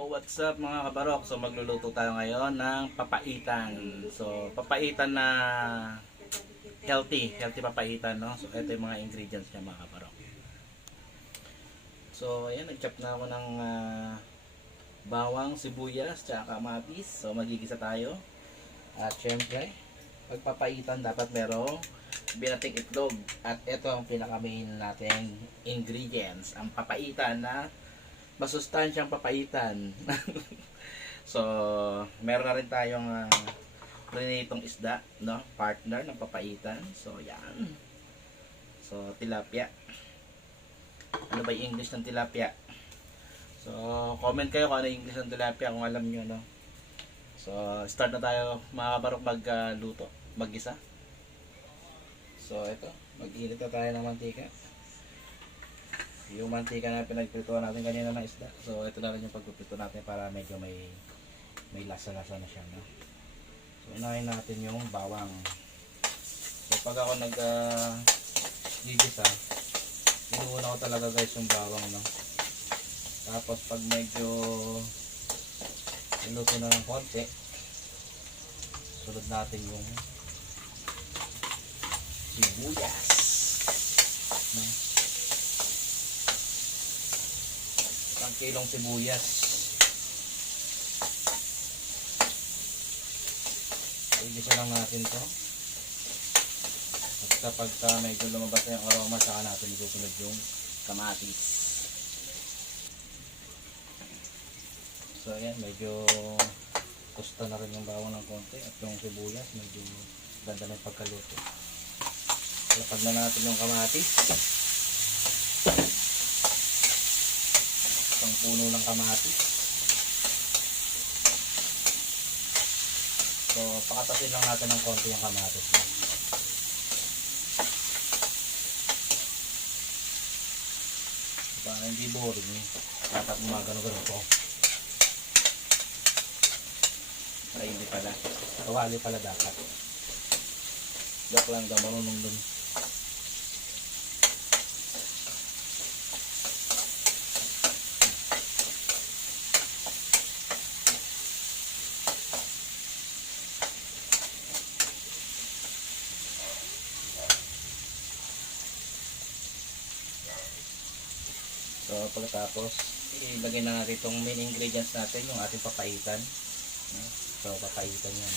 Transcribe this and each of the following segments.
So, what's up mga kabarok? So magluluto tayo ngayon ng papaitan. So papaitan na healthy papaitan, no? So ito yung mga ingredients niya mga kabarok. So ayan, nag-chop na ako ng bawang, sibuyas, tsaka kamatis. So magigisa tayo. At syempre, pagpapaitan dapat merong binating itlog. At ito ang pinaka-main nating ingredients, ang papaitan na masustansyang papaitan. So, meron na rin tayong prinitong isda, no? Partner ng papaitan. So, yan. So, tilapia. Ano ba yung English ng tilapia? So, comment kayo kung ano yung English ng tilapia kung alam nyo, no? So, start na tayo mga kabarok magluto, mag-isa. So, ito. Mag-init na tayo ng mantika. Yung mantika na pinagprituan natin kanina ng isda. So ito na rin yung pagpipito natin para medyo may lasa-lasa na siya, no? So unahin natin yung bawang. So pag ako gigisa, inuuna ko talaga guys yung bawang, no? Tapos pag medyo niluto na ng konti, sunod natin yung sibuyas, no? Kilong sibuyas. Igisa lang natin to. At kapag medyo lumabas na yung aroma, saka natin isusunod yung kamatis. So ayan, medyo tusta na rin yung bawang ng konti at yung sibuyas medyo ganda na yung pagkaluto. Lapag na natin yung kamatis. Isang puno ng kamatis. So pakatasin lang natin ng konti yung kamatis. Para hindi boring eh. Dapat gumagano-gano ko. Ay hindi pala. Kawali pala dapat. Joke lang daw, marunong dun. So pagkatapos ilagay na natin itong main ingredients natin, yung ating papaitan. So papaitan yan.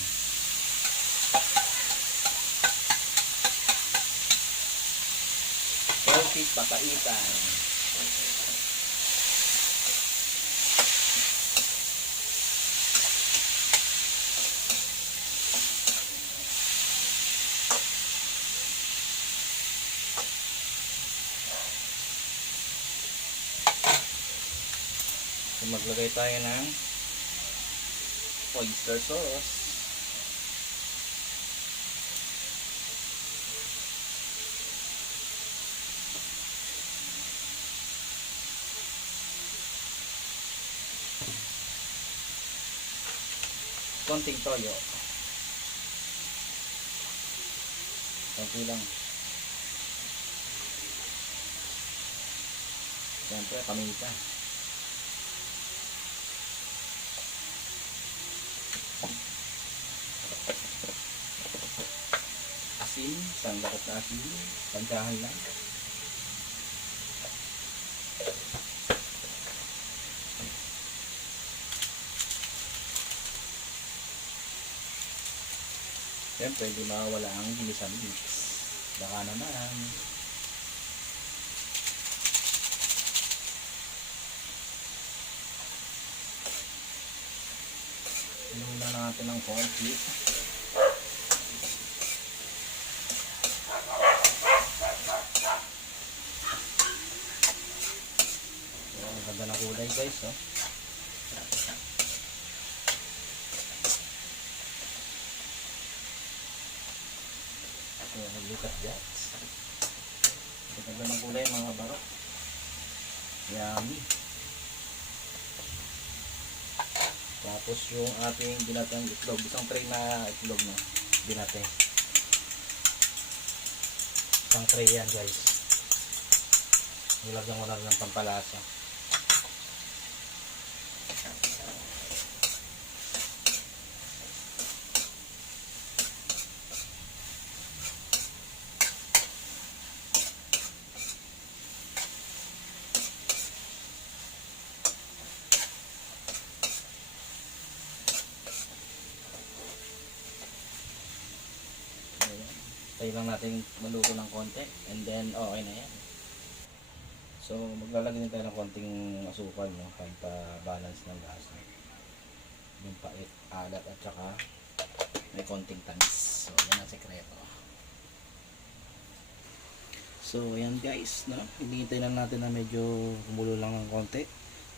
Healthy papaitan. So, maglagay tayo ng oyster sauce. Konting toyo. Konti lang. Siyempre, paminta. Asin, isang lakot na asin, pansahan lang. Siyempre, hindi mawala ang ginisang mix. Baka naman. Inuuna natin ng konti. Ganda na kulay guys, oh. So, look at that. Ganda na kulay mga barok. Yummy. Tapos yung ating binatang itlog, isang tray na itlog na binate. Isang tray yan guys. Nilagyan ko na rin ng pampalasa. Hintayin lang natin maluto ng konti and then okay na yan. So maglalagay din tayo ng konting asukal, no, pagpa-balance ng lasa. Yung pait, alat at saka may konting tamis. So yan ang sekreto. So ayan guys, no, hinihintay lang natin na medyo kumulo lang ng konti.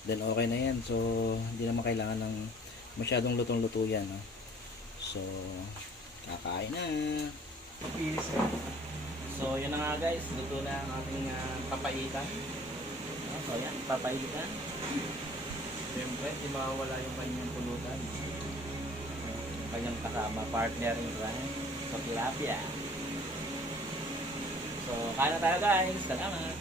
Then okay na yan. So hindi naman kailangan ng masyadong lutong-luto yan, no? So kakain na. So yun na nga guys, luto na ang ating papaitan. So yan, papaitan. Siyempre, di mawawala yung kanyang pulutan. Yung kanyang kasama, partner in crime, so tilapia. So kain na tayo guys, salamat.